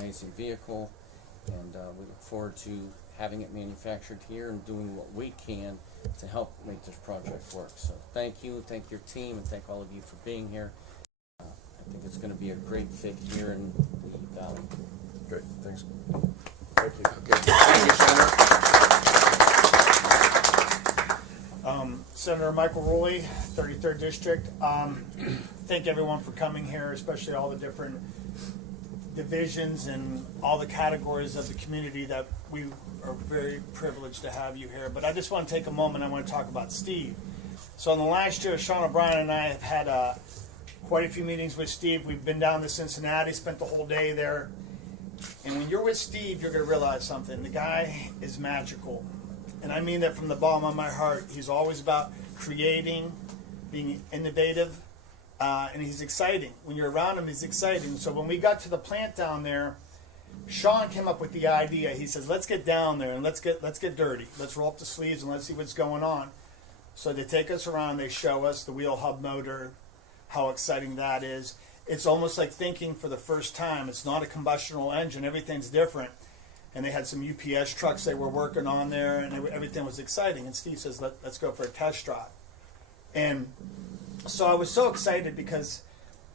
amazing vehicle, and we look forward to having it manufactured here and doing what we can to help make this project work. So thank you, thank your team, and thank all of you for being here. I think it's going to be a great fit here in the Valley. Great, thanks. Thank you. Okay. Thank you, Senator. Senator Michael Rowley, 33rd District. Thank everyone for coming here, especially all the different divisions and all the categories of the community that we are very privileged to have you here. But I just want to take a moment. I want to talk about Steve. So in the last year, Sean O'Brien and I have had quite a few meetings with Steve. We've been down to Cincinnati, spent the whole day there. And when you're with Steve, you're going to realize something. The guy is magical. And I mean that from the bottom of my heart. He's always about creating, being innovative, and he's exciting. When you're around him, he's exciting. So when we got to the plant down there, Sean came up with the idea. He says, let's get down there and let's get dirty. Let's roll up the sleeves and let's see what's going on. So they take us around, they show us the wheel hub motor, how exciting that is. It's almost like thinking for the first time. It's not a combustional engine. Everything's different. And they had some UPS trucks they were working on there, and everything was exciting. And Steve says, let's go for a test drive. And so I was so excited because,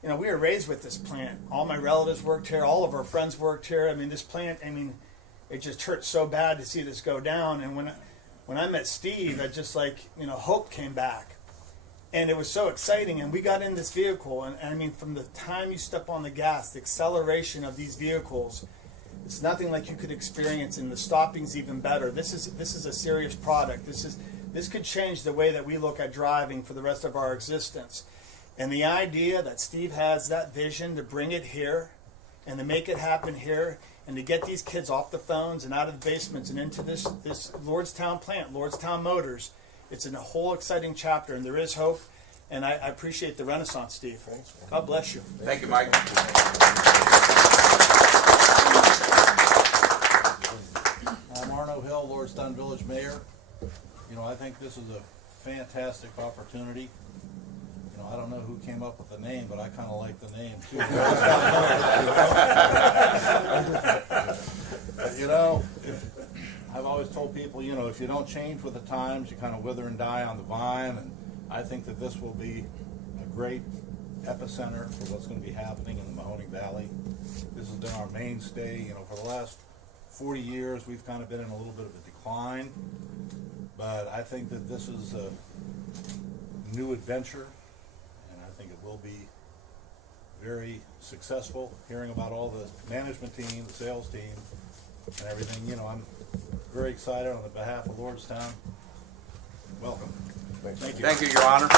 we were raised with this plant. All my relatives worked here. All of our friends worked here. I mean, this plant, it just hurt so bad to see this go down. And when I met Steve, I just hope came back. And it was so exciting. And we got in this vehicle. And from the time you step on the gas, the acceleration of these vehicles, it's nothing like you could experience, and the stopping's even better. This is a serious product. This could change the way that we look at driving for the rest of our existence. And the idea that Steve has that vision to bring it here and to make it happen here and to get these kids off the phones and out of the basements and into this Lordstown plant, Lordstown Motors, it's in a whole exciting chapter, and there is hope. And I appreciate the renaissance, Steve. God bless you. Thank you, Mike. I'm Arno Hill, Lordstown Village Mayor. I think this is a fantastic opportunity. I don't know who came up with the name, but I kind of like the name too. I've always told people, if you don't change with the times, you kind of wither and die on the vine. And I think that this will be a great epicenter for what's going to be happening in the Mahoning Valley. This has been our mainstay. For the last 40 years, we've kind of been in a little bit of a decline. But I think that this is a new adventure, and I think it will be very successful. Hearing about all the management team, the sales team, and everything, I'm very excited on the behalf of Lordstown. Welcome. Thank you. Thank you, Your Honor.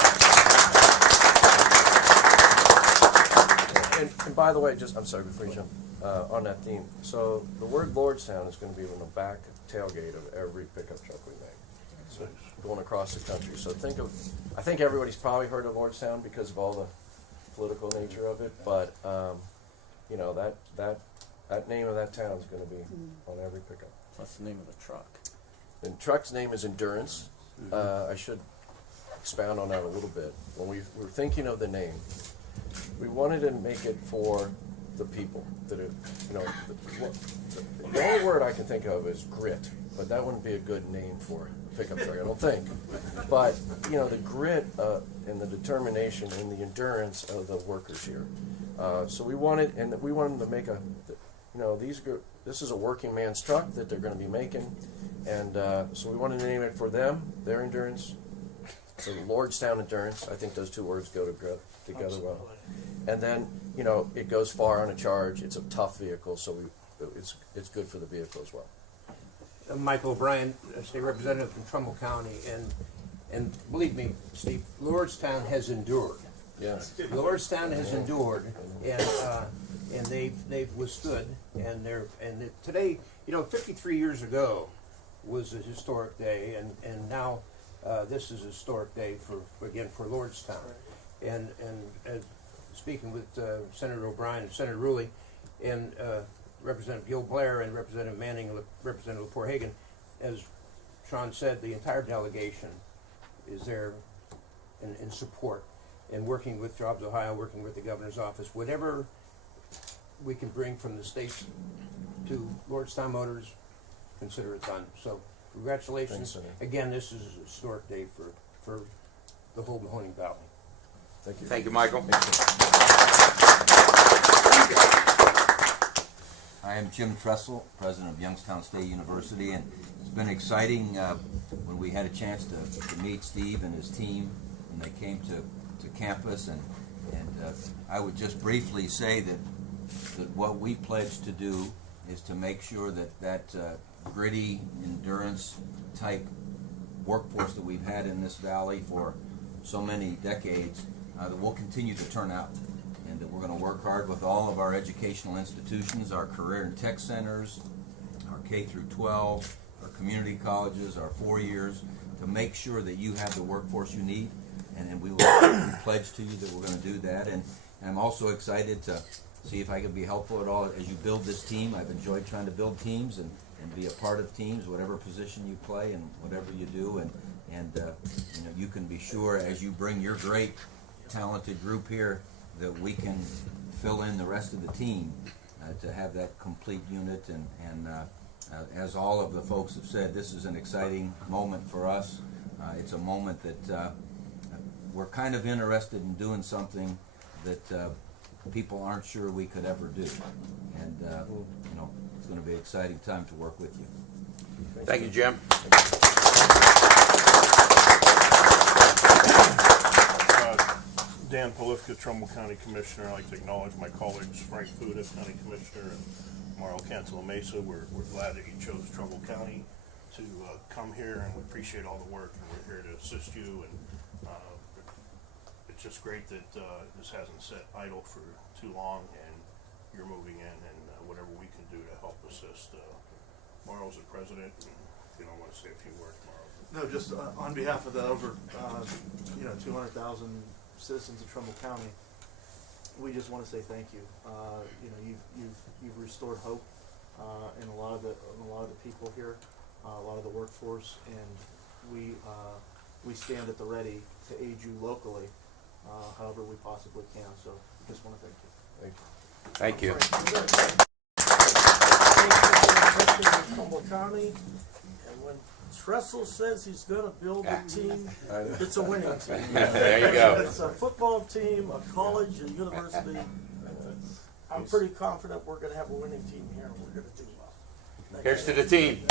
And by the way, I'm sorry, before you jump on that theme. So the word Lordstown is going to be on the back tailgate of every pickup truck we make. So going across the country. So I think everybody's probably heard of Lordstown because of all the political nature of it. But that name of that town is going to be on every pickup. What's the name of the truck? The truck's name is Endurance. I should expound on that a little bit. When we were thinking of the name, we wanted to make it for the people that are, the only word I can think of is grit, but that wouldn't be a good name for a pickup truck, I don't think. But, the grit and the determination and the endurance of the workers here. So we wanted to make this is a working man's truck that they're going to be making, and so we wanted to name it for them, their endurance. So Lordstown Endurance, I think those two words go together well. And then, it goes far on a charge. It's a tough vehicle, so it's good for the vehicle as well. Michael O'Brien, State Representative from Trumbull County, and believe me, Steve, Lordstown has endured. Yes. Lordstown has endured, and they've withstood, and today, 53 years ago was a historic day, and now this is a historic day for Lordstown, and speaking with Senator O'Brien and Senator Ruley, and Representative Gil Blair and Representative Manning and Representative Lepore Hagan, as Sean said, the entire delegation is there in support and working with Jobs Ohio, working with the governor's office, whatever we can bring from the state to Lordstown Motors, consider it done. So congratulations. Thanks, Again, this is a historic day for the whole Mahoning Valley. Thank you. Thank you, Michael. I am Jim Tressel, president of Youngstown State University, and it's been exciting when we had a chance to meet Steve and his team when they came to campus. And I would just briefly say that what we pledge to do is to make sure that gritty endurance type workforce that we've had in this valley for so many decades, that will continue to turn out, and that we're going to work hard with all of our educational institutions, our career and tech centers, our K through 12, our community colleges, our 4 years, to make sure that you have the workforce you need, and we will pledge to you that we're going to do that. And I'm also excited to see if I can be helpful at all as you build this team. I've enjoyed trying to build teams and be a part of teams, whatever position you play and whatever you do, and you know, you can be sure as you bring your great talented group here that we can fill in the rest of the team to have that complete unit. And as all of the folks have said, this is an exciting moment for us. It's a moment that we're kind of interested in doing something that people aren't sure we could ever do, and you know, it's going to be an exciting time to work with you. Thank you, Jim. Dan Polifka, Trumbull County Commissioner. I'd like to acknowledge my colleagues, Frank Fuda, County Commissioner, and Mauro Cancela Mesa. We're glad that you chose Trumbull County to come here, and we appreciate all the work, and we're here to assist you. And it's just great that this hasn't sat idle for too long, and you're moving in, and whatever we can do to help assist. Mauro's the president, and if you don't want to say a few words, Mauro. No, just on behalf of the over, 200,000 citizens of Trumbull County, we just want to say thank you. You've restored hope in a lot of the people here, a lot of the workforce, and we stand at the ready to aid you locally, however we possibly can. So, just want to thank you. Thank you. Trumbull County, and when Tressel says he's going to build a team, it's a winning team. There you go. It's a football team, a college, a university. I'm pretty confident we're going to have a winning team here, and we're going to do well. Here's to the team.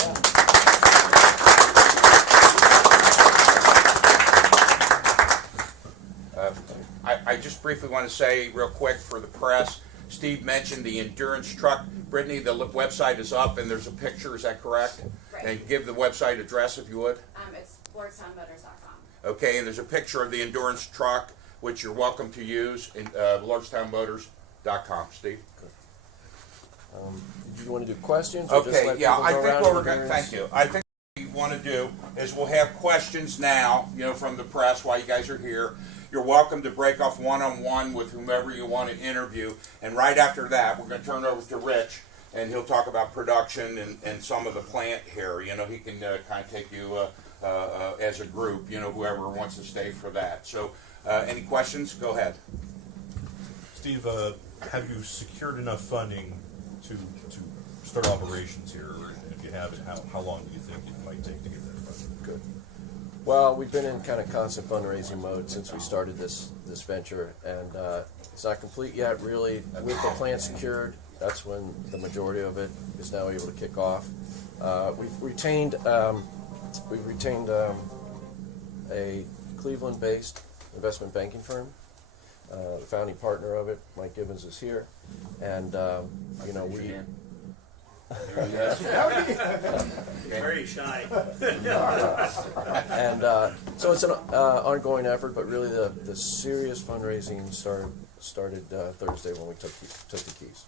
I just briefly want to say real quick for the press, Steve mentioned the endurance truck. Brittany, the website is up and there's a picture, is that correct? Right. And give the website address if you would. It's lordstownmotors.com. Okay, and there's a picture of the endurance truck, which you're welcome to use, in lordstownmotors.com. Steve? Did you want to do questions? Or just Okay, let yeah, people I go think around what with we're going to, their- thank you. I think what we want to do is we'll have questions now, from the press while you guys are here. You're welcome to break off one-on-one with whomever you want to interview. And right after that, we're going to turn it over to Rich, and he'll talk about production and some of the plant here. He can kind of take you as a group, whoever wants to stay for that. So any questions? Go ahead. Steve, have you secured enough funding to start operations here? Or if you haven't, how long do you think it might take to get there funding? Good. Well, we've been in kind of constant fundraising mode since we started this venture, and it's not complete yet, really. With the plant secured, that's when the majority of it is now able to kick off. We've retained a Cleveland-based investment banking firm. The founding partner of it, Mike Gibbons, is here, and we. Very shy. And so it's an ongoing effort, but really the serious fundraising started Thursday when we took the keys.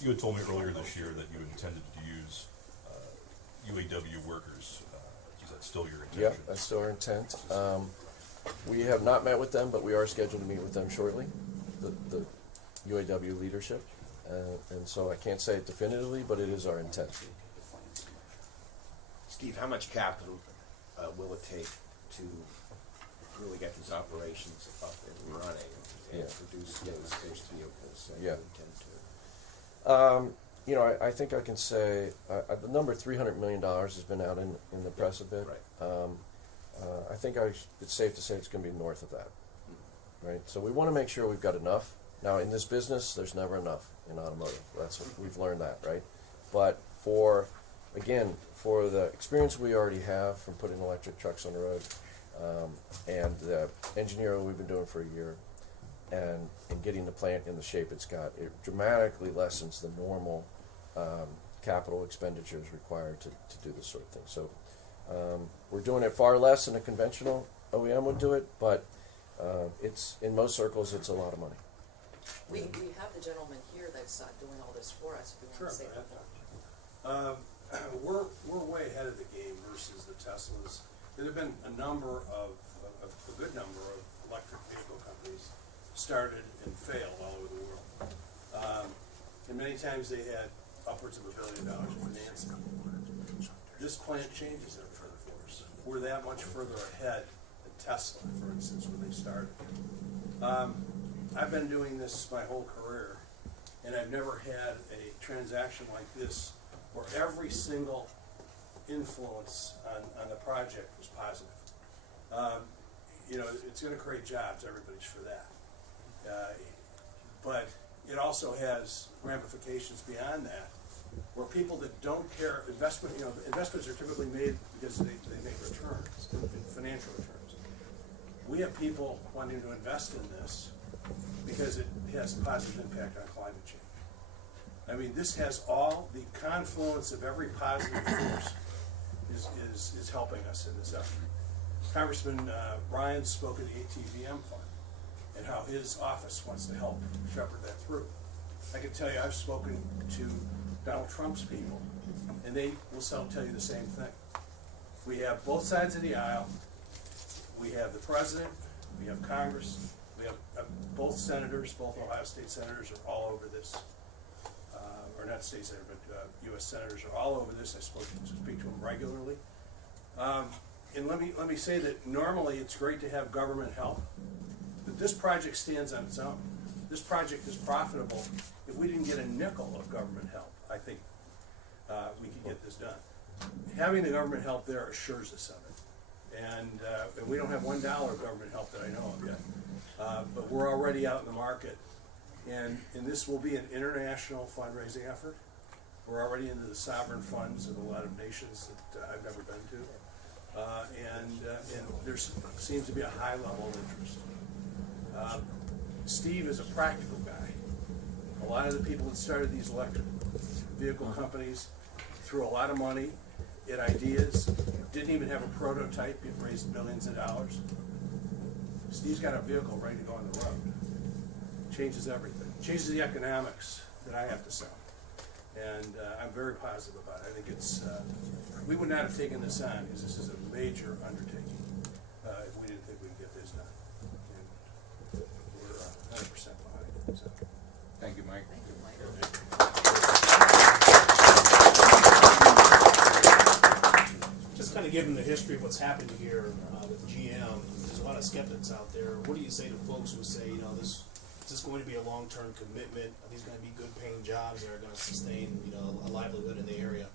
You had told me earlier this year that you intended to use UAW workers. Is that still your intention? Yep, that's still our intent. We have not met with them, but we are scheduled to meet with them shortly, the UAW leadership. And so I can't say it definitively, but it is our intent. Steve, how much capital will it take to really get these operations up and running and produce those vehicles that you intend to? you know, I think I can say the number $300 million has been out in the press a bit. Right. I think it's safe to say it's going to be north of that, right? So we want to make sure we've got enough. Now, in this business, there's never enough in automotive. That's what we've learned that, right? But for the experience we already have from putting electric trucks on the road, and the engineering we've been doing for a year, and getting the plant in the shape it's got, it dramatically lessens the normal capital expenditures required to do this sort of thing. So we're doing it far less than a conventional OEM would do it, but it's in most circles it's a lot of money. We have the gentleman here that's doing all this for us. If you want to say that. We're way ahead of the game versus the Teslas. There have been a good number of electric vehicle companies started and failed all over the world. And many times they had upwards of $1 billion in financing. This plant changes everything for us. We're that much further ahead than Tesla, for instance, when they started. I've been doing this my whole career, and I've never had a transaction like this where every single influence on the project was positive. You know, it's going to create jobs, everybody's for that. But it also has ramifications beyond that, where people that don't care, investments are typically made because they make returns, financial returns. We have people wanting to invest in this because it has a positive impact on climate change. I mean, this has all the confluence of every positive force is helping us in this effort. Congressman Ryan spoke at the ATVM Fund and how his office wants to help shepherd that through. I can tell you, I've spoken to Donald Trump's people, and they will tell you the same thing. We have both sides of the aisle. We have the president. We have Congress. We have both senators, both Ohio State senators are all over this. Or not state senator, but U.S. senators are all over this. I speak to them regularly. And let me say that normally it's great to have government help, but this project stands on its own. This project is profitable. If we didn't get a nickel of government help, I think we could get this done. Having the government help there assures us of it. And we don't have $1 of government help that I know of yet. But we're already out in the market. And this will be an international fundraising effort. We're already into the sovereign funds of a lot of nations that I've never been to. And there seems to be a high level of interest. Steve is a practical guy. A lot of the people that started these electric vehicle companies threw a lot of money at ideas, didn't even have a prototype, yet raised billions of dollars. Steve's got a vehicle ready to go on the road. Changes everything. Changes the economics that I have to sell. And I'm very positive about it. I think it's, we would not have taken this on because this is a major undertaking if we didn't think we could get this done. And we're 100% behind it. So. Thank you, Mike. Thank you, Mike. Just kind of given the history of what's happened here with GM, there's a lot of skeptics out there. What do you say to folks who say, you know, is this going to be a long-term commitment? Are these going to be good-paying jobs that are going to sustain, you know, a livelihood in the area?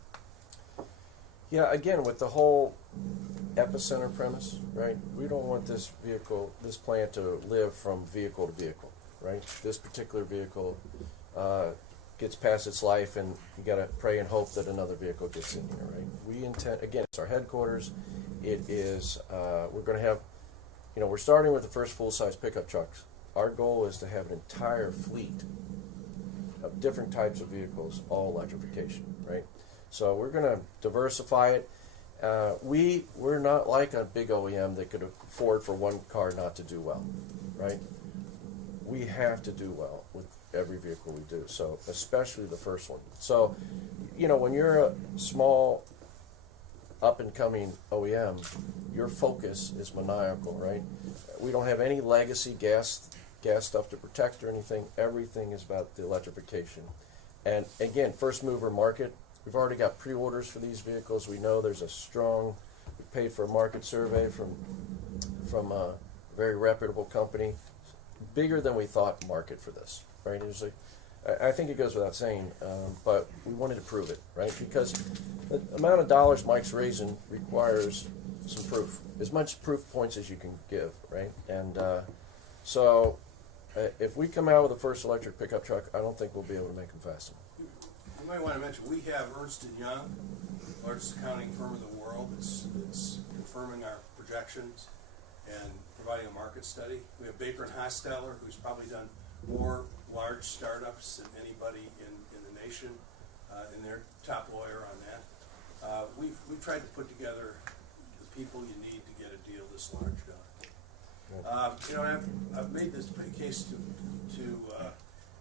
Yeah, again, with the whole epicenter premise, right? We don't want this plant to live from vehicle to vehicle, right? This particular vehicle gets past its life, and you got to pray and hope that another vehicle gets in here, right? We intend, again, it's our headquarters. It is, we're going to have, you know, we're starting with the first full-size pickup trucks. Our goal is to have an entire fleet of different types of vehicles, all electrification, right? So we're going to diversify it. We're not like a big OEM that could afford for one car not to do well, right? We have to do well with every vehicle we do, so especially the first one. So, you know, when you're a small, up-and-coming OEM, your focus is maniacal, right? We don't have any legacy gas stuff to protect or anything. Everything is about the electrification. And again, first mover market. We've already got pre-orders for these vehicles. We know there's a strong, we paid for a market survey from a very reputable company, bigger than we thought market for this, right? There's I think it goes without saying, but we wanted to prove it, right? Because the amount of dollars Mike's raising requires some proof, as much proof points as you can give, right? And so if we come out with the first electric pickup truck, I don't think we'll be able to make them fast enough. You might want to mention, we have Ernst & Young, largest accounting firm in the world. It's confirming our projections and providing a market study. We have Baker & Hostetler, who's probably done more large startups than anybody in the nation, and they're top lawyer on that. We've tried to put together the people you need to get a deal this large done. You know, I've made this case to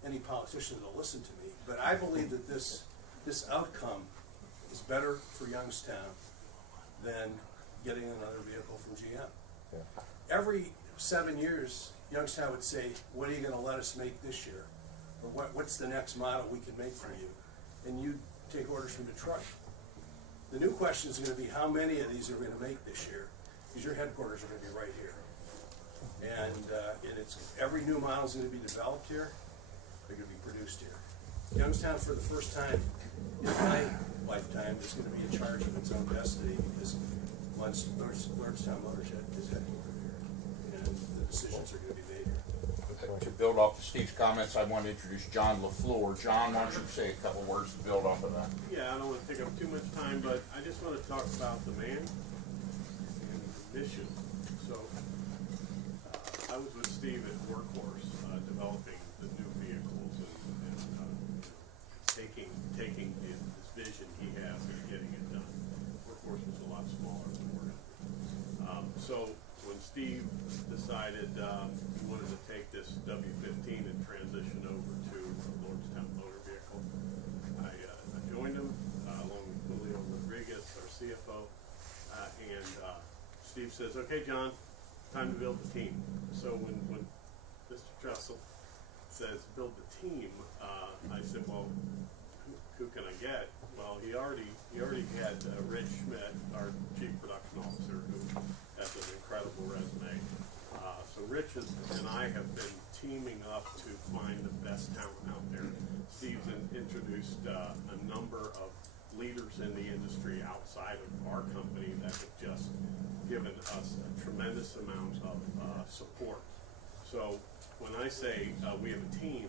any politician that'll listen to me, but I believe that this outcome is better for Youngstown than getting another vehicle from GM. Yeah. Every 7 years, Youngstown would say, what are you going to let us make this year? Or what's the next model we can make for you? And you take orders from Detroit. The new question is going to be how many of these are we going to make this year? Because your headquarters are going to be right here. And it's every new model is going to be developed here. They're going to be produced here. Youngstown, for the first time in my lifetime, is going to be in charge of its own destiny because Lordstown Motors is headquartered here, and the decisions are going to be made here. To build off of Steve's comments, I want to introduce John LaFleur. John, why don't you say a couple words to build off of that? Yeah, I don't want to take up too much time, but I just want to talk about the man and the mission. So, I was with Steve at Workhorse, developing the new vehicles and taking this vision he has and getting it done. Workhorse was a lot smaller than we're going to. So when Steve decided he wanted to take this W15 and transition over to a Lordstown motor vehicle, I joined him along with Julio Rodriguez, our CFO, and Steve says, "Okay, John, time to build the team." So when Mr. Trussell says build the team, I said, "Well, who can I get?" Well, he already had Rich Schmidt, our chief production officer, who has an incredible resume. So Rich and I have been teaming up to find the best talent out there. Steve's introduced a number of leaders in the industry outside of our company that have just given us a tremendous amount of support. So when I say we have a team,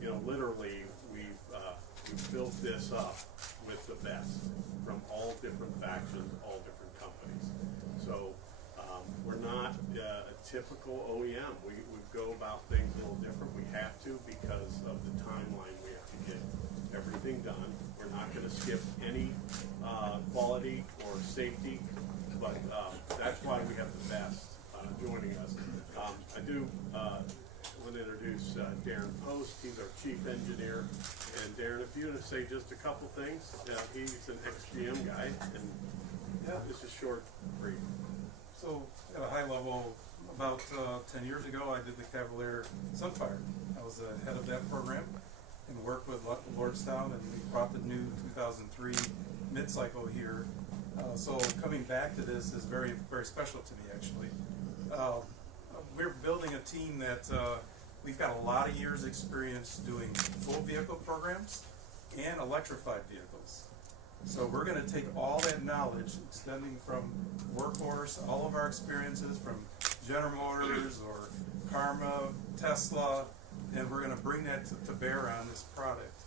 you know, literally we've built this up with the best from all different factions, all different companies. So we're not a typical OEM. We go about things a little different. We have to because of the timeline we have to get everything done. We're not going to skip any quality or safety, but that's why we have the best joining us. I do want to introduce Darren Post. He's our chief engineer. And Darren, if you want to say just a couple things, he's an ex-GM guy, and just a short brief. So, at a high level, about 10 years ago, I did the Cavalier Sunfire. I was the head of that program and worked with Lordstown, and we brought the new 2003 mid-cycle here. So coming back to this is very, very special to me, actually. We're building a team that we've got a lot of years' experience doing full vehicle programs and electrified vehicles. So we're going to take all that knowledge, extending from Workhorse, all of our experiences from General Motors or Karma, Tesla, and we're going to bring that to bear on this product.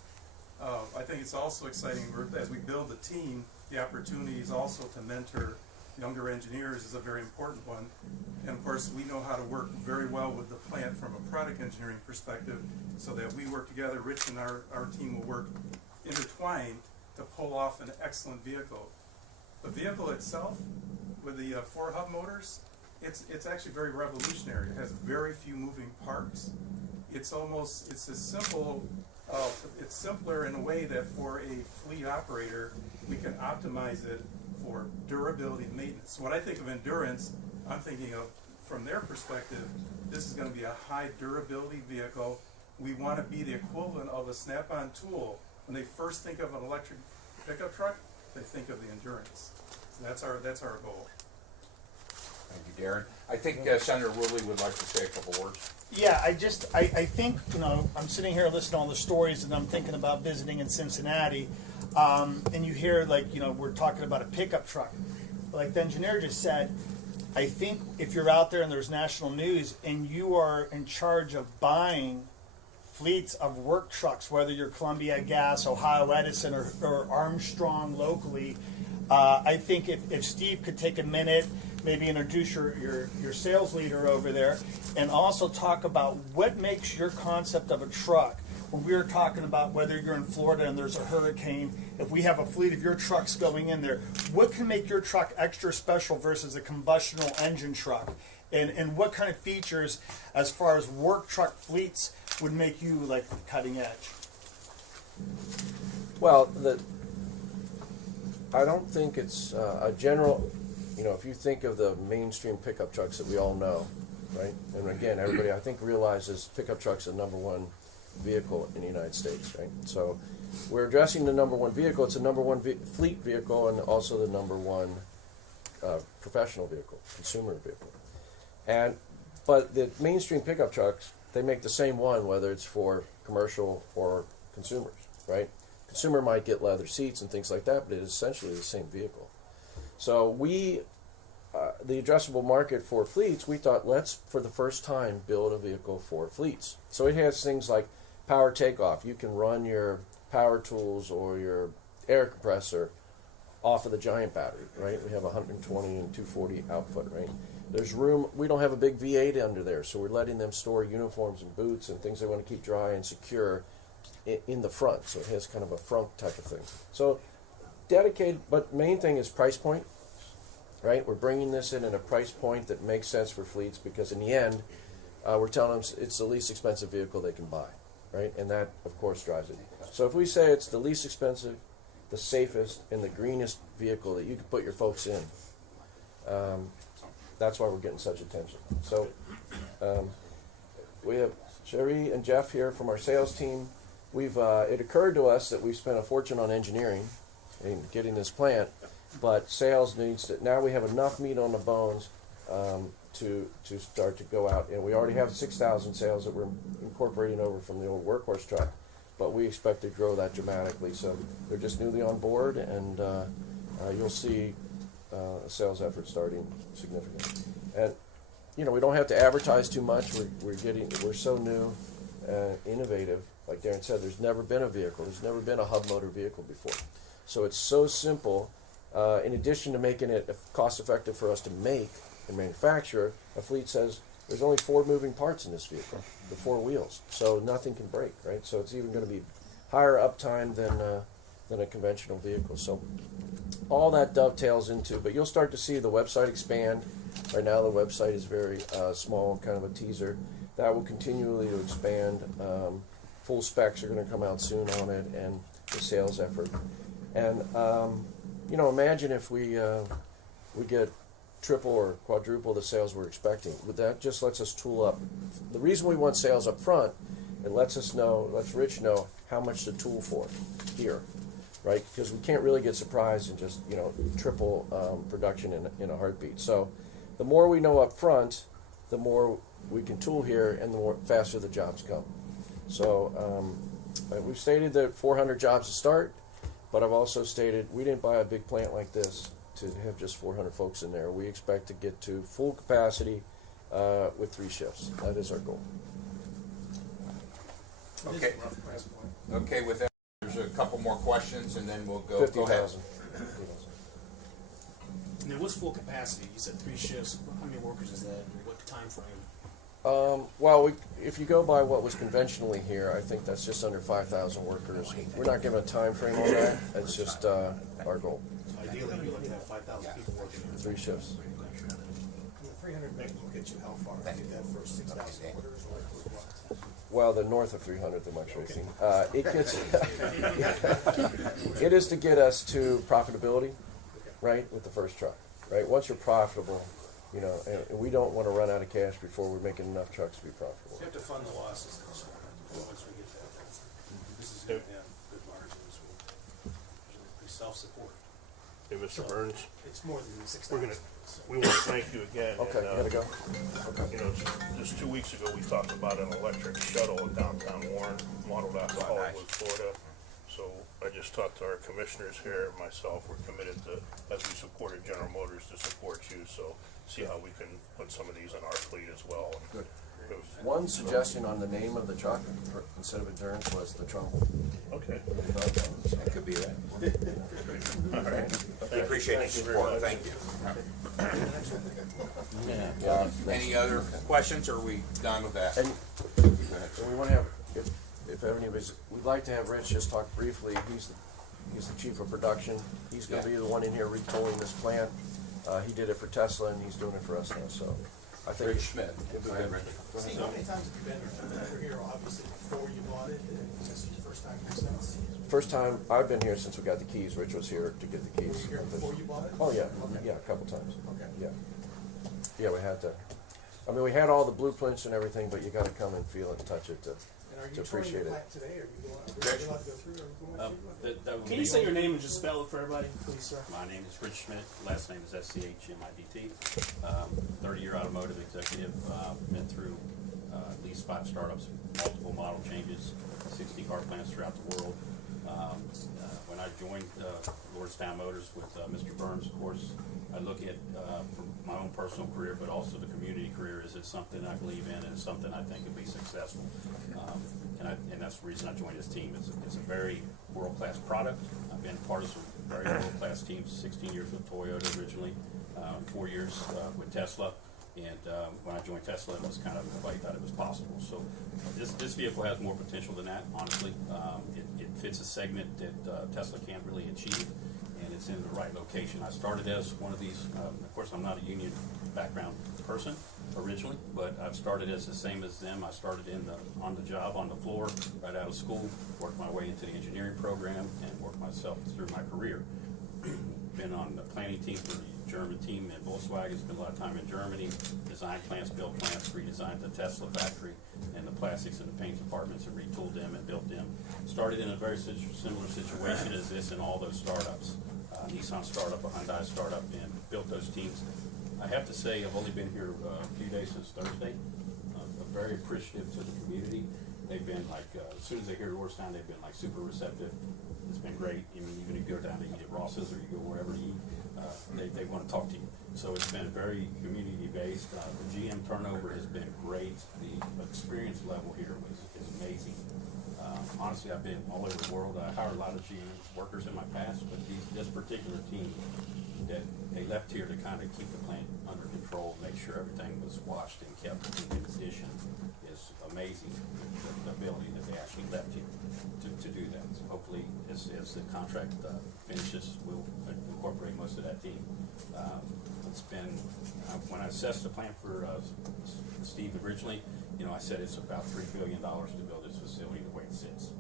I think it's also exciting, as we build the team, the opportunity is also to mentor younger engineers is a very important one. And of course, we know how to work very well with the plant from a product engineering perspective, so that we work together. Rich and our team will work intertwined to pull off an excellent vehicle. The vehicle itself, with the 4 hub motors, it's actually very revolutionary. It has very few moving parts. It's a simple, it's simpler in a way that for a fleet operator, we can optimize it for durability and maintenance. When I think of endurance, I'm thinking of, from their perspective, this is going to be a high durability vehicle. We want to be the equivalent of a snap-on tool. When they first think of an electric pickup truck, they think of the endurance. So that's our goal. Thank you, Darren. I think Senator Woodley would like to say a couple words. Yeah, I think, I'm sitting here listening to all the stories and I'm thinking about visiting in Cincinnati. And you hear we're talking about a pickup truck. Like the engineer just said, I think if you're out there and there's national news and you are in charge of buying fleets of work trucks, whether you're Columbia Gas, Ohio Edison, or Armstrong locally, I think if Steve could take a minute, maybe introduce your sales leader over there, and also talk about what makes your concept of a truck. When we were talking about whether you're in Florida and there's a hurricane, if we have a fleet of your trucks going in there, what can make your truck extra special versus a combustional engine truck? And what kind of features, as far as work truck fleets, would make you like cutting edge? Well, I don't think it's a general. If you think of the mainstream pickup trucks that we all know, right? And again, everybody I think realizes pickup trucks are the number one vehicle in the United States, right? So we're addressing the number one vehicle. It's a number one fleet vehicle and also the number one professional vehicle, consumer vehicle. But the mainstream pickup trucks, they make the same one whether it's for commercial or consumers, right? Consumer might get leather seats and things like that, but it is essentially the same vehicle. So the addressable market for fleets, we thought let's, for the first time, build a vehicle for fleets. So it has things like power takeoff. You can run your power tools or your air compressor off of the giant battery, right? We have 120 and 240 output, right? There's room. We don't have a big V8 under there, so we're letting them store uniforms and boots and things they want to keep dry and secure in the front. So it has kind of a front type of thing. So dedicated, but main thing is price point, right? We're bringing this in at a price point that makes sense for fleets because in the end, we're telling them it's the least expensive vehicle they can buy, right? And that, of course, drives it. So if we say it's the least expensive, the safest, and the greenest vehicle that you can put your folks in, that's why we're getting such attention. So we have Sherry and Jeff here from our sales team. It occurred to us that we've spent a fortune on engineering and getting this plant, but sales needs to, now we have enough meat on the bones to start to go out. And we already have 6,000 sales that we're incorporating over from the old workhorse truck, but we expect to grow that dramatically. So they're just newly on board, and you'll see a sales effort starting significantly. And we don't have to advertise too much. We're so new, innovative. Like Darren said, there's never been a vehicle. There's never been a hub motor vehicle before. So it's so simple. In addition to making it cost effective for us to make and manufacture, a fleet says there's only 4 moving parts in this vehicle, the 4 wheels. So nothing can break, right? So it's even going to be higher uptime than a conventional vehicle. So all that dovetails into, but you'll start to see the website expand. Right now the website is very small, kind of a teaser. That will continually to expand. Full specs are going to come out soon on it, and the sales effort. And imagine if we get triple or quadruple the sales we're expecting. That just lets us tool up. The reason we want sales up front, it lets Rich know how much to tool for here, right? Because we can't really get surprised and just triple production in a heartbeat. So the more we know up front, the more we can tool here, and the more faster the jobs come. So we've stated that 400 jobs to start, but I've also stated we didn't buy a big plant like this to have just 400 folks in there. We expect to get to full capacity with 3 shifts. That is our goal. Okay. Okay, with that, there's a couple more questions, and then we'll go. 50,000. And then what's full capacity? You said 3 shifts. How many workers is that? What time frame? Well, if you go by what was conventionally here, I think that's just under 5,000 workers. We're not giving a time frame on that. It's just our goal. So ideally, you'd like to have 5,000 people working. 3 shifts. The 300 meg will get you how far? I think that first 6,000 orders or what? Well, the north of 300, the much racing. It is to get us to profitability, right, with the first truck, right? Once you're profitable, and we don't want to run out of cash before we're making enough trucks to be profitable. So you have to fund the losses once we get that. This is going to have good margins. We'll be self-supporting. Hey, Mr. Burns, It's more than 6,000. we're gonna, we wanna thank you again. Okay, and, you gotta go. Okay. You know, just 2 weeks ago, we talked about an electric shuttle in downtown Warren, modeled after Hollywood, Florida. So I just talked to our commissioners here, myself, we're committed to, as we supported General Motors, to support you, so see how we can put some of these in our fleet as well. Good. One suggestion on the name of the truck instead of Endurance was the Trumbull. Okay. That could be that. All right. We appreciate your support. Thank you. Any other questions, or are we done with that? And we want to have, if anybody's, we'd like to have Rich just talk briefly. He's the chief of production. He's going to be the one in here retooling this plant. He did it for Tesla, and he's doing it for us now. So I think Rich Schmidt. Go ahead, Rich. Steve, how many times have you been here? Obviously, before you bought it, and this is your first time here since? first time I've been here since we got the keys. Rich was here to get the keys. Were you here before you bought it? Oh yeah, Okay. yeah, a couple times. Okay. Yeah, we had to. I mean, we had all the blueprints and everything, but you got to come and feel it and touch it to appreciate it. Today, or are you allowed to go through? Can you say your name and just spell it for everybody, please, sir? My name is Rich Schmidt. Last name is SCHMIDT. 30-year automotive executive. Been through at least 5 startups, multiple model changes, 60 car plants throughout the world. When I joined Lordstown Motors with Mr. Burns, of course, I look at from my own personal career, but also the community career. Is it something I believe in, and something I think could be successful? And that's the reason I joined this team. It's a very world-class product. I've been part of some very world-class teams. 16 years with Toyota originally, 4 years with Tesla. And when I joined Tesla, it was kind of, nobody thought it was possible. So this vehicle has more potential than that, honestly. It fits a segment that Tesla can't really achieve, and it's in the right location. I started as one of these, of course, I'm not a union background person originally, but I've started as the same as them. I started on the job, on the floor, right out of school, worked my way into the engineering program, and worked myself through my career. Been on the planning team for the German team in Volkswagen, spent a lot of time in Germany, designed plants, built plants, redesigned the Tesla factory and the plastics and the paint departments, and retooled them and built them. Started in a very similar situation as this in all those startups. Nissan startup, a Hyundai startup, and built those teams. I have to say, I've only been here a few days since Thursday. I'm very appreciative to the community. They've been like, as soon as they hear Lordstown, they've been like super receptive. It's been great. I mean, even if you go down to eat at Ross's or you go wherever to eat, they want to talk to you. So it's been very community-based. The GM turnover has been great. The experience level here is amazing. Honestly, I've been all over the world. I hired a lot of GM workers in my past, but this particular team, that they left here to kind of keep the plant under control, make sure everything was washed and kept in condition, is amazing. The ability that they actually left here to do that. So hopefully, as the contract finishes, we'll incorporate most of that team. It's been, when I assessed the plant for Steve originally, I said it's about $3 billion to build this facility the way it sits.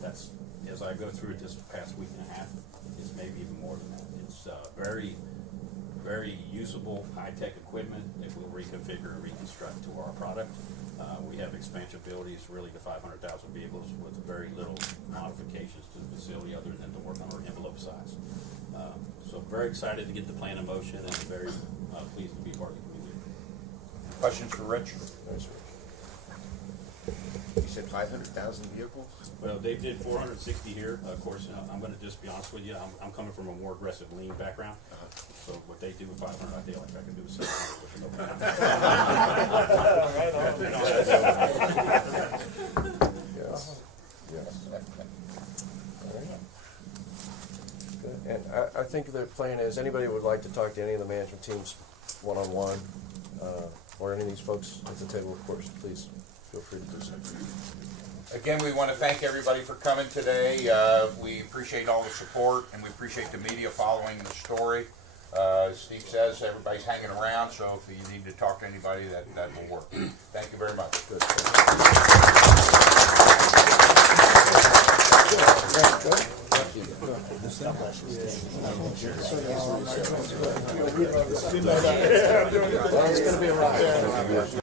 That's, as I go through it this past week and a half, it's maybe even more than that. It's very, very usable, high-tech equipment that we'll reconfigure and reconstruct to our product. We have expansibilities really to 500,000 vehicles with very little modifications to the facility other than to work on our envelope size. So very excited to get the plan in motion, and very pleased to be part of the community. Questions for Rich? You said 500,000 vehicles? Well, they did 460 here. Of course, I'm going to just be honest with you. I'm coming from a more aggressive lean background. So what they do with 500, I feel like I can do with 700 with no problem. Yes. All right. Good. And I think the plan is, anybody would like to talk to any of the management teams one-on-one, or any of these folks at the table, of course, please feel free to do so. Again, we want to thank everybody for coming today. We appreciate all the support, and we appreciate the media following the story. As Steve says, everybody's hanging around, so if you need to talk to anybody, that will work. Thank you very much. Good. It's going to be a ride.